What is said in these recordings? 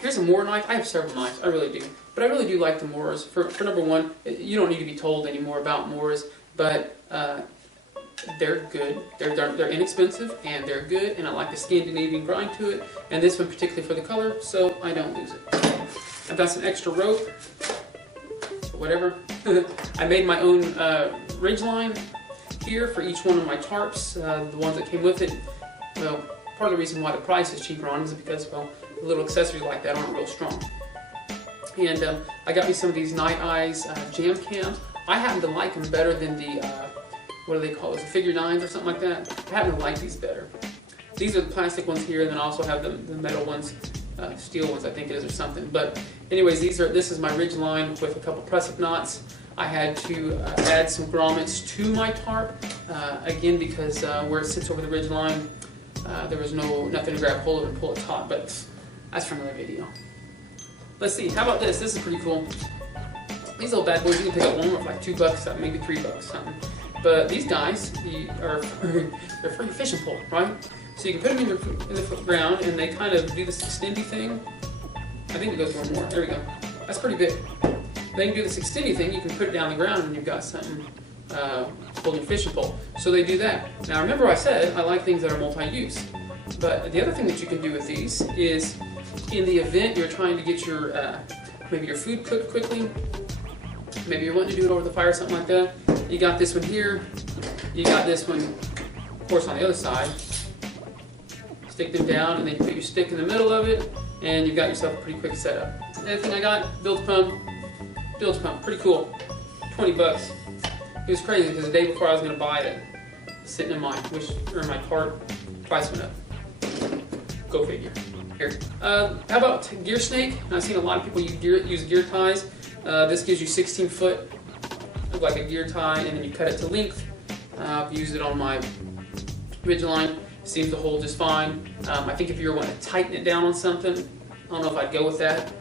Here's a Moore knife. I have several knives, I really do. But I really do like the Moores. For number one, you don't need to be told anymore about Moores, but they're good. They're inexpensive, and they're good, and I like the Scandinavian grind to it, and this one particularly for the color, so I don't lose it. I've got some extra rope, whatever. I made my own ridge line here for each one of my tarps, the ones that came with it. Well, part of the reason why the price is cheaper on it is because, well, little accessories like that aren't real strong. And I got me some of these Night Eyes jam cams. I happen to like them better than the, what do they call those, the figure 9s or something like that. I happen to like these better. These are the plastic ones here, and then I also have the metal ones, steel ones I think it is or something. But anyways, this is my ridge line with a couple press-up knots. I had to add some grommets to my tarp, again because where it sits over the ridge line, there was nothing to grab hold of and pull it taut, but that's for another video. Let's see, how about this? This is pretty cool. These little bad boys, you can pick up one for like $2, maybe $3, something. But these guys they're for your fishing pole, right? So you can put them in the ground, and they kind of do this extendy thing. I think it goes one more. There we go. That's pretty big. Then you do this extendy thing. You can put it down the ground, and you've got something holding your fishing pole. So they do that. Now remember, I said I like things that are multi-use. But the other thing that you can do with these is, in the event you're trying to get your maybe your food cooked quickly, maybe you're wanting to do it over the fire or something like that, you got this one here, you got this one, of course, on the other side. Stick them down, and then you put your stick in the middle of it, and you've got yourself a pretty quick setup. Another thing I got, bilge pump, pretty cool, $20. It was crazy because the day before I was going to buy it, sitting in my cart, price went up. Go figure. Here. How about gear snake? I've seen a lot of people use gear ties. This gives you 16 foot, like a gear tie, and then you cut it to length. I've used it on my ridge line. Seems to hold just fine. I think if you were wanting to tighten it down on something, I don't know if I'd go with that.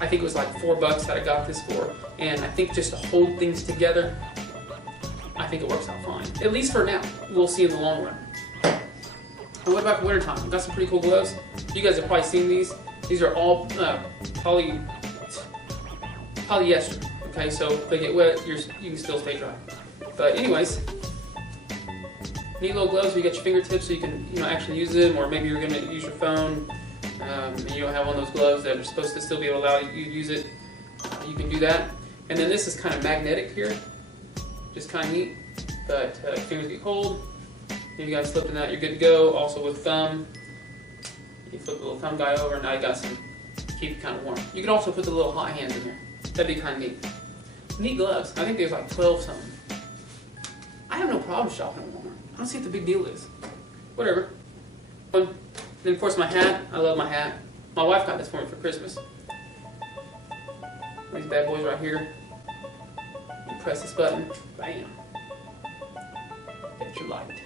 I think it was like $4 that I got this for, and I think just to hold things together, I think it works out fine. At least for now. We'll see in the long run. And what about wintertime? I've got some pretty cool gloves. You guys have probably seen these. These are all polyester. Okay, so if they get wet, you can still stay dry. But anyways, neat little gloves where you got your fingertips so you can actually use them, or maybe you're going to use your phone and you don't have one of those gloves that are supposed to still be able to allow you to use it. You can do that. And then this is kind of magnetic here, just kind of neat. But if fingers get cold, you guys slip in that, you're good to go. Also with thumb, you flip the little thumb guy over, and now you got some, keep it kind of warm. You could also put the little hot hands in there. That'd be kind of neat. Neat gloves. I think there's like 12 something. I have no problem shopping at Walmart. I don't see what the big deal is. Whatever. And then of course my hat. I love my hat. My wife got this for me for Christmas. These bad boys right here. You press this button. Bam. Get your light.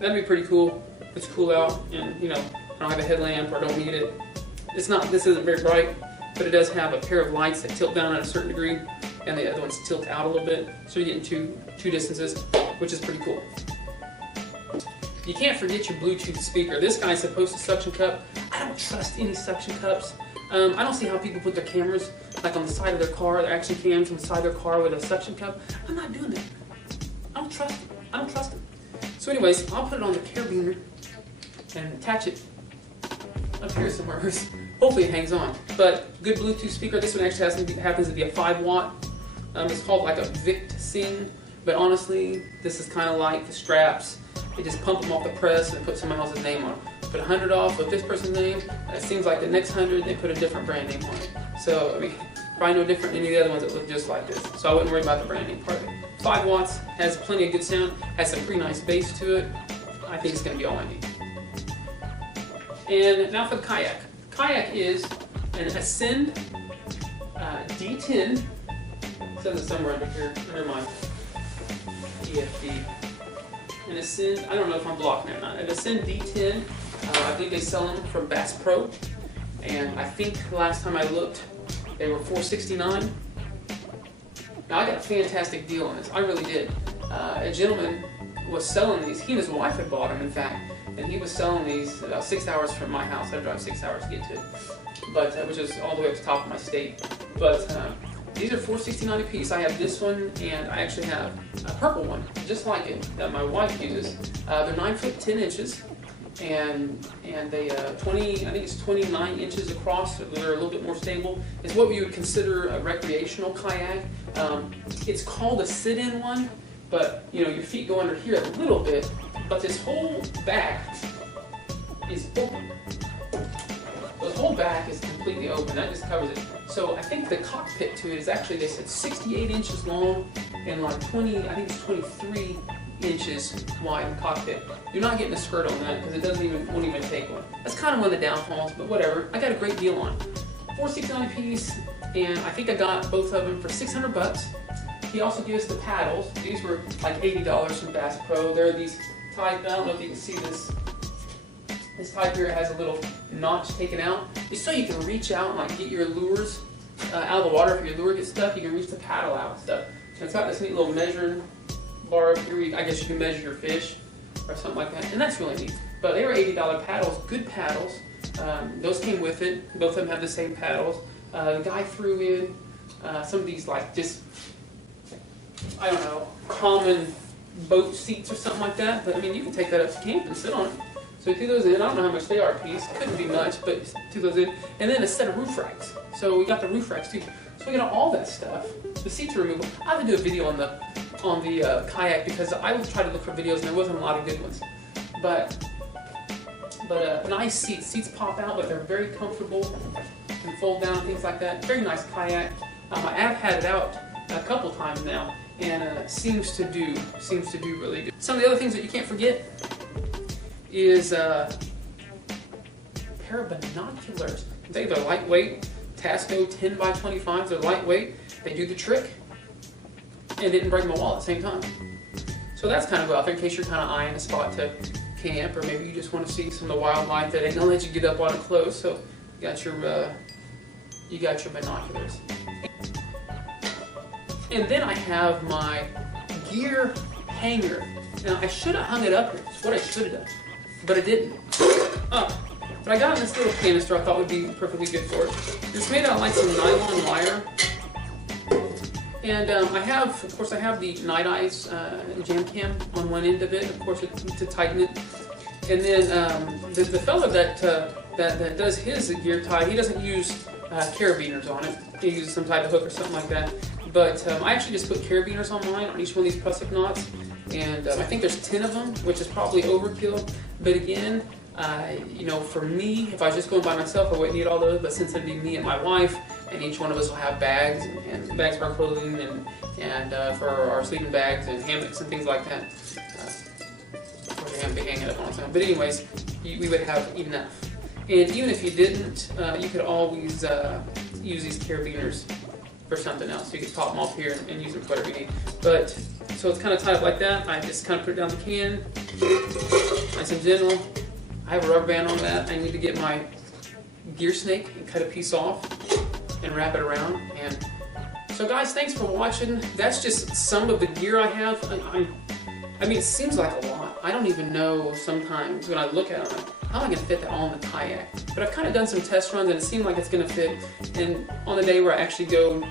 That'd be pretty cool. It's cool out, and I don't have a headlamp or don't need it. This isn't very bright, but it does have a pair of lights that tilt down at a certain degree, and the other ones tilt out a little bit, so you're getting two distances, which is pretty cool. You can't forget your Bluetooth speaker. This guy's supposed to suction cup. I don't trust any suction cups. I don't see how people put their cameras like on the side of their car, their action cams on the side of their car with a suction cup. I'm not doing that. I don't trust them. I don't trust them. So anyways, I'll put it on the carabiner and attach it up here somewhere. Hopefully it hangs on. But good Bluetooth speaker. This one actually happens to be a 5 watt. It's called like a Victsin, but honestly, this is kind of like the straps. They just pump them off the press and put someone else's name on it. Put 100 off with this person's name, and it seems like the next 100 they put a different brand name on it. So I mean, probably no different than any of the other ones that look just like this. So I wouldn't worry about the brand name part of it. 5 watts, has plenty of good sound, has some pretty nice bass to it. I think it's going to be all I need. And now for the Kayak. Kayak is an Ascend D10. It says it somewhere under here, under my EFD. An Ascend, I don't know if I'm blocking it or not. An Ascend D10. I believe they sell them from Bass Pro. And I think the last time I looked, they were $469. Now I got a fantastic deal on this. I really did. A gentleman was selling these. He and his wife had bought them, in fact. and he was selling these about 6 hours from my house. I drive 6 hours to get to it, but which is all the way up to the top of my state. But these are $4.69 a piece. I have this one, and I actually have a purple one, just like it, that my wife uses. They're 9 foot 10 inches, and they 20, I think it's 29 inches across. So they're a little bit more stable. It's what we would consider a recreational kayak. It's called a sit-in one, but you know your feet go under here a little bit, but this whole back is open. The whole back is completely open. That just covers it. So I think the cockpit to it is actually, they said 68 inches long and like 20, I think it's 23 inches wide in the cockpit. You're not getting a skirt on that because it won't even take one. That's kind of one of the downfalls, but whatever. I got a great deal on it. $4.69 a piece, and I think I got both of them for 600 bucks. He also gave us the paddles. These were like $80 from Bass Pro. They're these type, I don't know if you can see this. This type here has a little notch taken out. It's so you can reach out and like get your lures out of the water. If your lure gets stuck, you can reach the paddle out and stuff. And it's got this neat little measuring bar up here. I guess you can measure your fish or something like that. And that's really neat. But they were $80 paddles, good paddles. Those came with it. Both of them have the same paddles. The guy threw in some of these like just, I don't know, common boat seats or something like that. But I mean, you can take that up to camp and sit on it. So we threw those in. I don't know how much they are a piece. Couldn't be much, but threw those in. And then a set of roof racks. So we got the roof racks too. So we got all that stuff. The seats are removable. I have to do a video on the kayak because I would try to look for videos and there wasn't a lot of good ones. But nice seats. Seats pop out, but they're very comfortable. Can fold down, things like that. Very nice kayak. I have had it out a couple times now, and seems to do really good. Some of the other things that you can't forget is a pair of binoculars. They're lightweight, Tasco 10 by 25s. They're lightweight. They do the trick, and didn't break my wallet at the same time. So that's kind of out there in case you're kind of eyeing a spot to camp, or maybe you just want to see some of the wildlife that ain't gonna let you get up on it close. So you got your binoculars. And then I have my gear hanger. Now I should have hung it up here. It's what I should have done, but I didn't. But I got this little canister I thought would be perfectly good for it. It's made out of like some nylon wire. And of course I have the Night Eyes jam cam on one end of it, of course to tighten it. And then the fellow that does his gear tie, he doesn't use carabiners on it. He uses some type of hook or something like that. But I actually just put carabiners on mine, on each one of these prusik knots. And I think there's 10 of them, which is probably overkill. But again, you know, for me, if I was just going by myself, I wouldn't need all those. But since it'd be me and my wife, and each one of us will have bags and bags for our clothing and for our sleeping bags and hammocks and things like that. Of course, I haven't been hanging up on something. But anyways, we would have enough. And even if you didn't, you could always use these carabiners for something else. You could pop them off here and use them for whatever you need. But so it's kind of tied up like that. I just kind of put it down the can, nice and gentle. I have a rubber band on that. I need to get my gear snake and cut a piece off and wrap it around. And so guys, thanks for watching. That's just some of the gear I have. I mean, it seems like a lot. I don't even know sometimes when I look at it, how am I going to fit that all in the kayak? But I've kind of done some test runs and it seemed like it's going to fit. And on the day where I actually go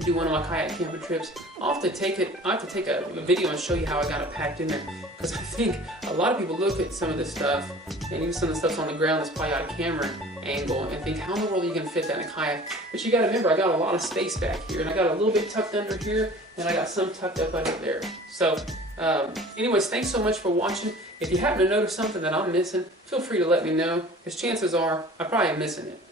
do one of my kayak camping trips, I have to take a video and show you how I got it packed in there. Because I think a lot of people look at some of this stuff, and even some of the stuff's on the ground that's probably out of camera angle, and think, how in the world are you going to fit that in a kayak? But you got to remember, I got a lot of space back here, and I got a little bit tucked under here, and I got some tucked up under there. So, anyways, thanks so much for watching. If you happen to notice something that I'm missing, feel free to let me know, because chances are I probably am missing it.